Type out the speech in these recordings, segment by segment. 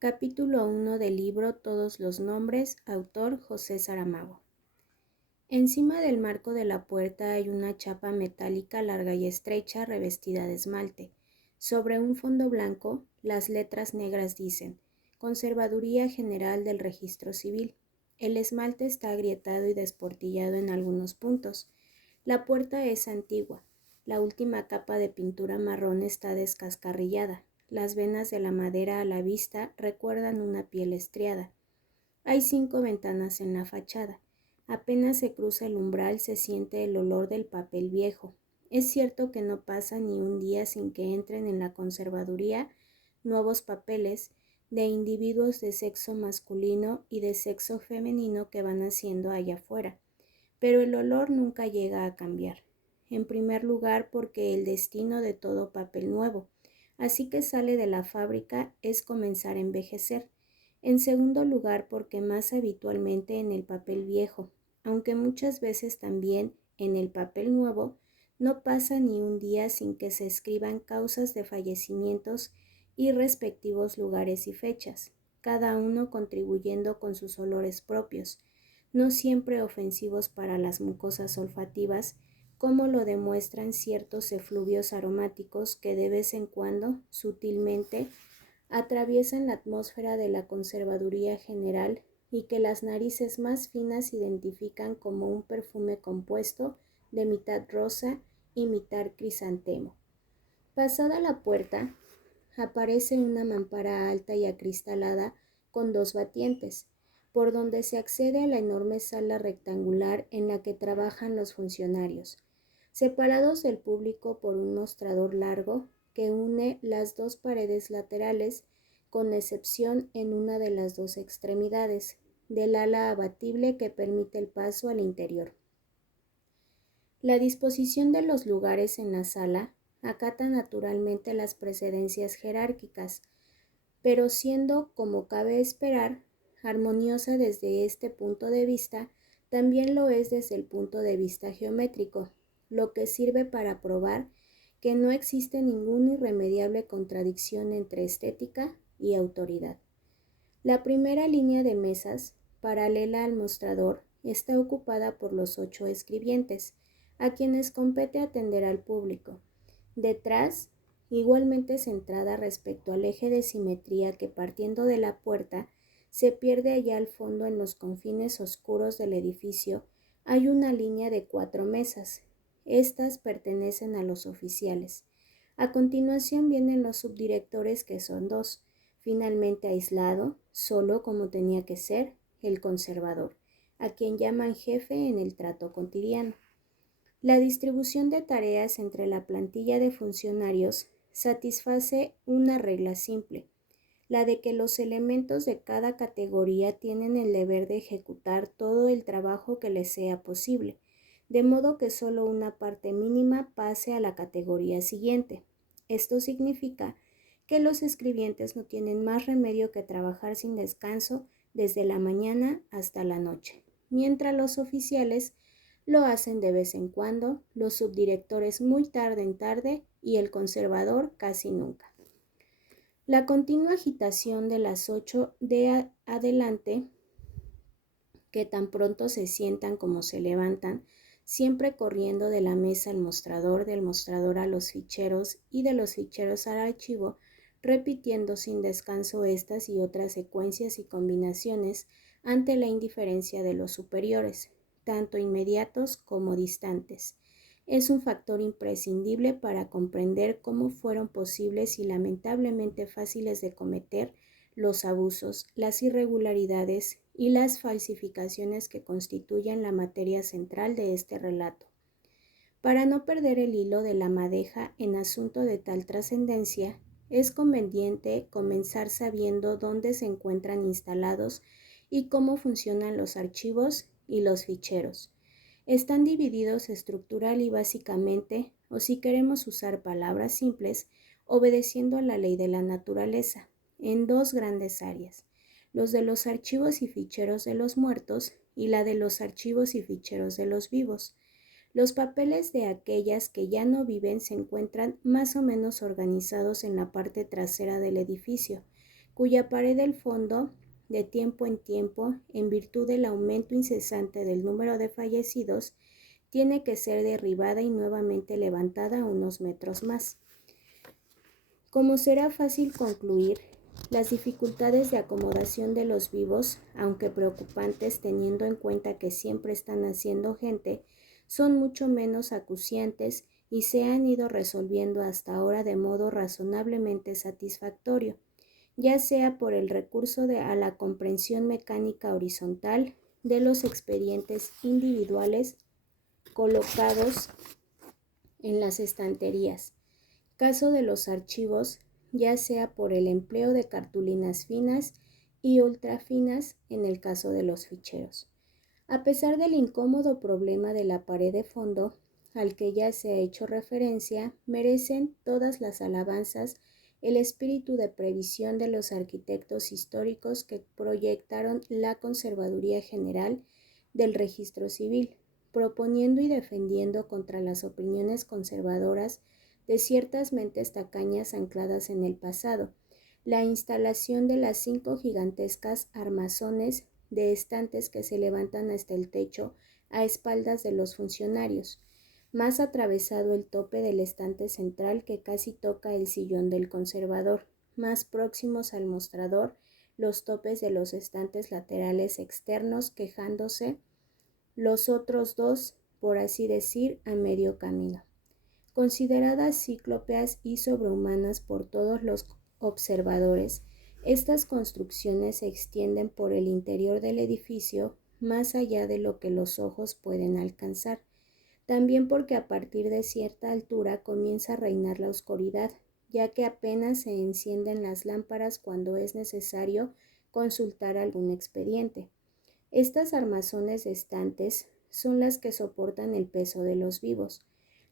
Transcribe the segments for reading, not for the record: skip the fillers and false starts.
Capítulo 1 del libro Todos los nombres, autor José Saramago. Encima del marco de la puerta hay una chapa metálica larga y estrecha revestida de esmalte. Sobre un fondo blanco, las letras negras dicen: Conservaduría General del Registro Civil. El esmalte está agrietado y desportillado en algunos puntos. La puerta es antigua. La última capa de pintura marrón está descascarrillada. Las venas de la madera a la vista recuerdan una piel estriada. Hay 5 ventanas en la fachada. Apenas se cruza el umbral se siente el olor del papel viejo. Es cierto que no pasa ni un día sin que entren en la conservaduría nuevos papeles de individuos de sexo masculino y de sexo femenino que van haciendo allá afuera. Pero el olor nunca llega a cambiar. En primer lugar, porque el destino de todo papel nuevo, así que sale de la fábrica, es comenzar a envejecer. En segundo lugar, porque más habitualmente en el papel viejo, aunque muchas veces también en el papel nuevo, no pasa ni un día sin que se escriban causas de fallecimientos y respectivos lugares y fechas, cada uno contribuyendo con sus olores propios, no siempre ofensivos para las mucosas olfativas, como lo demuestran ciertos efluvios aromáticos que de vez en cuando, sutilmente, atraviesan la atmósfera de la conservaduría general y que las narices más finas identifican como un perfume compuesto de mitad rosa y mitad crisantemo. Pasada la puerta, aparece una mampara alta y acristalada con 2 batientes, por donde se accede a la enorme sala rectangular en la que trabajan los funcionarios, separados del público por un mostrador largo que une las 2 paredes laterales, con excepción en una de las 2 extremidades, del ala abatible que permite el paso al interior. La disposición de los lugares en la sala acata naturalmente las precedencias jerárquicas, pero siendo, como cabe esperar, armoniosa desde este punto de vista, también lo es desde el punto de vista geométrico, lo que sirve para probar que no existe ninguna irremediable contradicción entre estética y autoridad. La primera línea de mesas, paralela al mostrador, está ocupada por los 8 escribientes, a quienes compete atender al público. Detrás, igualmente centrada respecto al eje de simetría que partiendo de la puerta se pierde allá al fondo en los confines oscuros del edificio, hay una línea de 4 mesas. Estas pertenecen a los oficiales. A continuación vienen los subdirectores, que son 2. Finalmente aislado, solo como tenía que ser, el conservador, a quien llaman jefe en el trato cotidiano. La distribución de tareas entre la plantilla de funcionarios satisface una regla simple, la de que los elementos de cada categoría tienen el deber de ejecutar todo el trabajo que les sea posible, de modo que solo una parte mínima pase a la categoría siguiente. Esto significa que los escribientes no tienen más remedio que trabajar sin descanso desde la mañana hasta la noche, mientras los oficiales lo hacen de vez en cuando, los subdirectores muy tarde en tarde y el conservador casi nunca. La continua agitación de las 8 de adelante, que tan pronto se sientan como se levantan, siempre corriendo de la mesa al mostrador, del mostrador a los ficheros y de los ficheros al archivo, repitiendo sin descanso estas y otras secuencias y combinaciones ante la indiferencia de los superiores, tanto inmediatos como distantes. Es un factor imprescindible para comprender cómo fueron posibles y lamentablemente fáciles de cometer los abusos, las irregularidades y las falsificaciones que constituyen la materia central de este relato. Para no perder el hilo de la madeja en asunto de tal trascendencia, es conveniente comenzar sabiendo dónde se encuentran instalados y cómo funcionan los archivos y los ficheros. Están divididos estructural y básicamente, o si queremos usar palabras simples, obedeciendo a la ley de la naturaleza, en 2 grandes áreas, los de los archivos y ficheros de los muertos y la de los archivos y ficheros de los vivos. Los papeles de aquellas que ya no viven se encuentran más o menos organizados en la parte trasera del edificio, cuya pared del fondo, de tiempo en tiempo, en virtud del aumento incesante del número de fallecidos, tiene que ser derribada y nuevamente levantada unos metros más. Como será fácil concluir, las dificultades de acomodación de los vivos, aunque preocupantes teniendo en cuenta que siempre están naciendo gente, son mucho menos acuciantes y se han ido resolviendo hasta ahora de modo razonablemente satisfactorio, ya sea por el recurso a la comprensión mecánica horizontal de los expedientes individuales colocados en las estanterías, caso de los archivos, ya sea por el empleo de cartulinas finas y ultrafinas en el caso de los ficheros. A pesar del incómodo problema de la pared de fondo, al que ya se ha hecho referencia, merecen todas las alabanzas el espíritu de previsión de los arquitectos históricos que proyectaron la Conservaduría General del Registro Civil, proponiendo y defendiendo contra las opiniones conservadoras de ciertas mentes tacañas ancladas en el pasado, la instalación de las 5 gigantescas armazones de estantes que se levantan hasta el techo a espaldas de los funcionarios, más atravesado el tope del estante central que casi toca el sillón del conservador, más próximos al mostrador los topes de los estantes laterales externos, quejándose los otros dos, por así decir, a medio camino. Consideradas cíclopes y sobrehumanas por todos los observadores, estas construcciones se extienden por el interior del edificio más allá de lo que los ojos pueden alcanzar, también porque a partir de cierta altura comienza a reinar la oscuridad, ya que apenas se encienden las lámparas cuando es necesario consultar algún expediente. Estas armazones de estantes son las que soportan el peso de los vivos.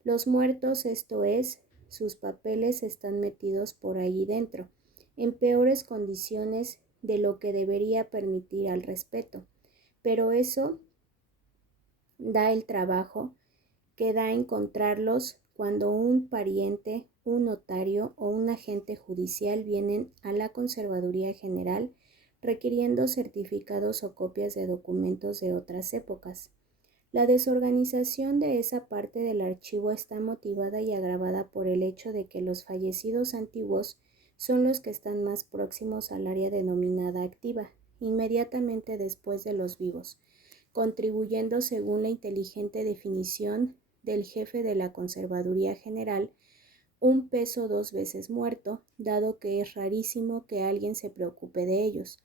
Los muertos, esto es, sus papeles están metidos por allí dentro, en peores condiciones de lo que debería permitir al respeto, pero eso da el trabajo que da encontrarlos cuando un pariente, un notario o un agente judicial vienen a la Conservaduría General requiriendo certificados o copias de documentos de otras épocas. La desorganización de esa parte del archivo está motivada y agravada por el hecho de que los fallecidos antiguos son los que están más próximos al área denominada activa, inmediatamente después de los vivos, contribuyendo según la inteligente definición del jefe de la Conservaduría General, un peso 2 veces muerto, dado que es rarísimo que alguien se preocupe de ellos.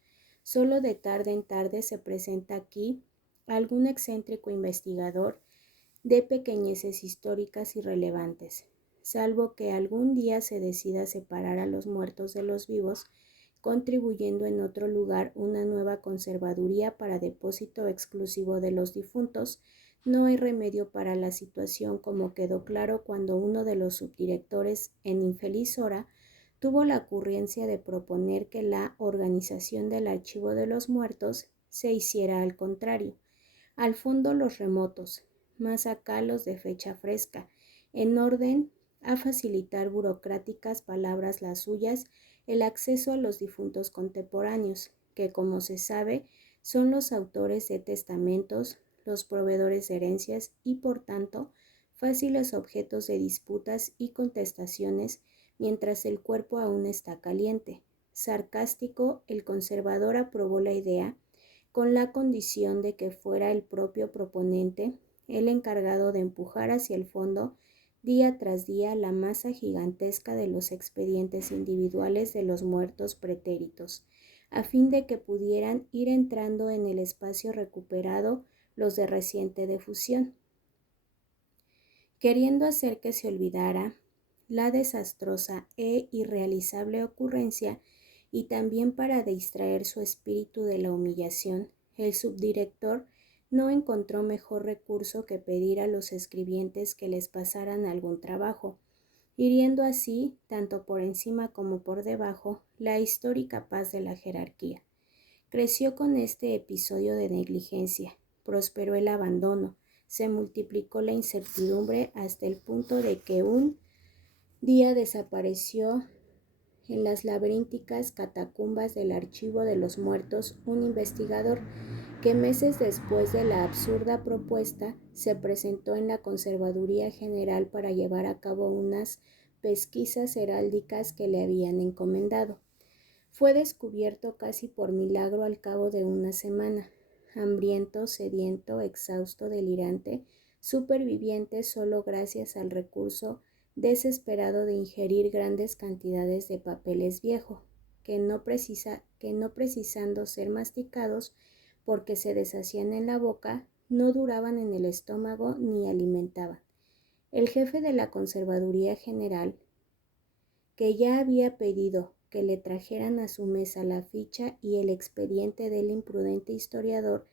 Solo de tarde en tarde se presenta aquí algún excéntrico investigador de pequeñeces históricas irrelevantes, salvo que algún día se decida separar a los muertos de los vivos, contribuyendo en otro lugar una nueva conservaduría para depósito exclusivo de los difuntos. No hay remedio para la situación, como quedó claro cuando uno de los subdirectores, en infeliz hora, tuvo la ocurrencia de proponer que la organización del archivo de los muertos se hiciera al contrario. Al fondo los remotos, más acá los de fecha fresca, en orden a facilitar burocráticas palabras las suyas, el acceso a los difuntos contemporáneos, que como se sabe son los autores de testamentos, los proveedores de herencias y por tanto fáciles objetos de disputas y contestaciones mientras el cuerpo aún está caliente. Sarcástico, el conservador aprobó la idea con la condición de que fuera el propio proponente el encargado de empujar hacia el fondo día tras día la masa gigantesca de los expedientes individuales de los muertos pretéritos, a fin de que pudieran ir entrando en el espacio recuperado los de reciente defusión. Queriendo hacer que se olvidara la desastrosa e irrealizable ocurrencia y también para distraer su espíritu de la humillación, el subdirector no encontró mejor recurso que pedir a los escribientes que les pasaran algún trabajo, hiriendo así, tanto por encima como por debajo, la histórica paz de la jerarquía. Creció con este episodio de negligencia, prosperó el abandono, se multiplicó la incertidumbre hasta el punto de que un día desapareció en las laberínticas catacumbas del Archivo de los Muertos un investigador que meses después de la absurda propuesta se presentó en la Conservaduría General para llevar a cabo unas pesquisas heráldicas que le habían encomendado. Fue descubierto casi por milagro al cabo de una semana, hambriento, sediento, exhausto, delirante, superviviente solo gracias al recurso desesperado de ingerir grandes cantidades de papeles viejo, que no precisando ser masticados porque se deshacían en la boca, no duraban en el estómago ni alimentaban. El jefe de la Conservaduría General, que ya había pedido que le trajeran a su mesa la ficha y el expediente del imprudente historiador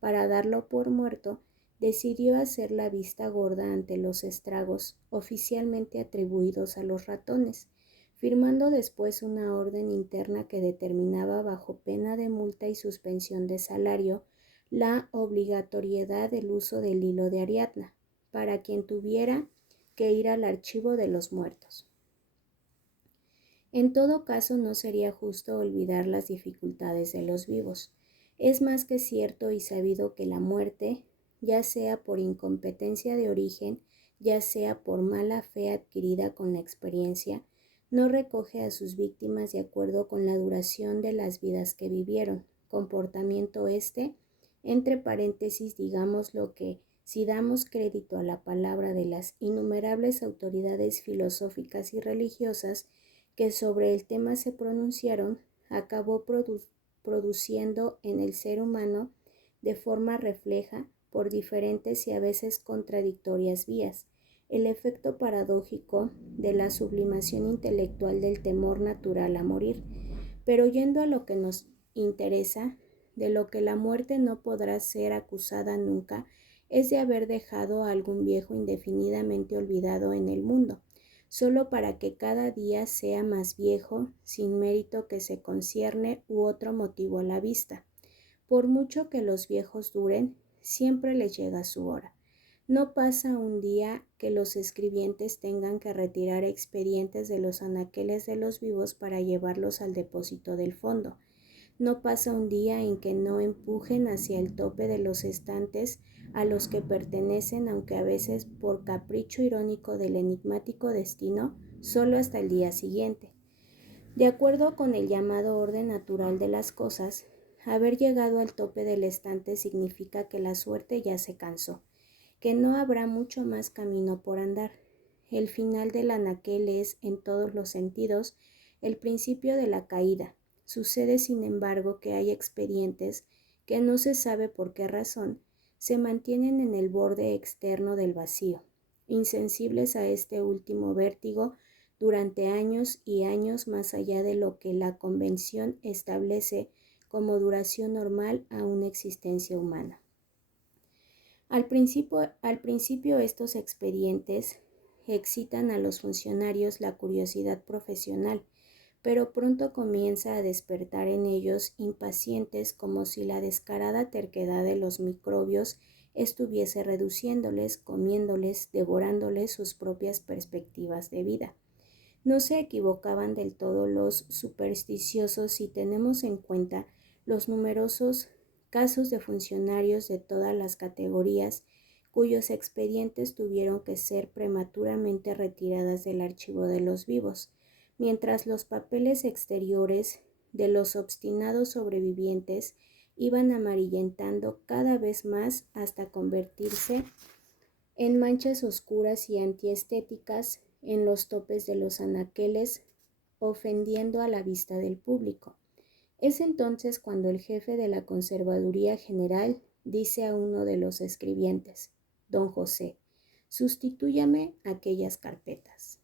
para darlo por muerto, decidió hacer la vista gorda ante los estragos oficialmente atribuidos a los ratones, firmando después una orden interna que determinaba bajo pena de multa y suspensión de salario la obligatoriedad del uso del hilo de Ariadna, para quien tuviera que ir al archivo de los muertos. En todo caso, no sería justo olvidar las dificultades de los vivos. Es más que cierto y sabido que la muerte, ya sea por incompetencia de origen, ya sea por mala fe adquirida con la experiencia, no recoge a sus víctimas de acuerdo con la duración de las vidas que vivieron, comportamiento entre paréntesis digamos lo que, si damos crédito a la palabra de las innumerables autoridades filosóficas y religiosas que sobre el tema se pronunciaron, acabó produciendo en el ser humano de forma refleja, por diferentes y a veces contradictorias vías, el efecto paradójico de la sublimación intelectual del temor natural a morir. Pero yendo a lo que nos interesa, de lo que la muerte no podrá ser acusada nunca, es de haber dejado a algún viejo indefinidamente olvidado en el mundo, solo para que cada día sea más viejo, sin mérito que se concierne u otro motivo a la vista. Por mucho que los viejos duren, siempre les llega su hora. No pasa un día que los escribientes tengan que retirar expedientes de los anaqueles de los vivos para llevarlos al depósito del fondo. No pasa un día en que no empujen hacia el tope de los estantes a los que pertenecen, aunque a veces por capricho irónico del enigmático destino, solo hasta el día siguiente. De acuerdo con el llamado orden natural de las cosas, haber llegado al tope del estante significa que la suerte ya se cansó, que no habrá mucho más camino por andar. El final del anaquel es, en todos los sentidos, el principio de la caída. Sucede, sin embargo, que hay expedientes que no se sabe por qué razón se mantienen en el borde externo del vacío, insensibles a este último vértigo durante años y años más allá de lo que la convención establece como duración normal a una existencia humana. Al principio estos expedientes excitan a los funcionarios la curiosidad profesional, pero pronto comienza a despertar en ellos impacientes como si la descarada terquedad de los microbios estuviese reduciéndoles, comiéndoles, devorándoles sus propias perspectivas de vida. No se equivocaban del todo los supersticiosos si tenemos en cuenta los numerosos casos de funcionarios de todas las categorías cuyos expedientes tuvieron que ser prematuramente retiradas del archivo de los vivos, mientras los papeles exteriores de los obstinados sobrevivientes iban amarillentando cada vez más hasta convertirse en manchas oscuras y antiestéticas en los topes de los anaqueles, ofendiendo a la vista del público. Es entonces cuando el jefe de la Conservaduría General dice a uno de los escribientes: «Don José, sustitúyame aquellas carpetas».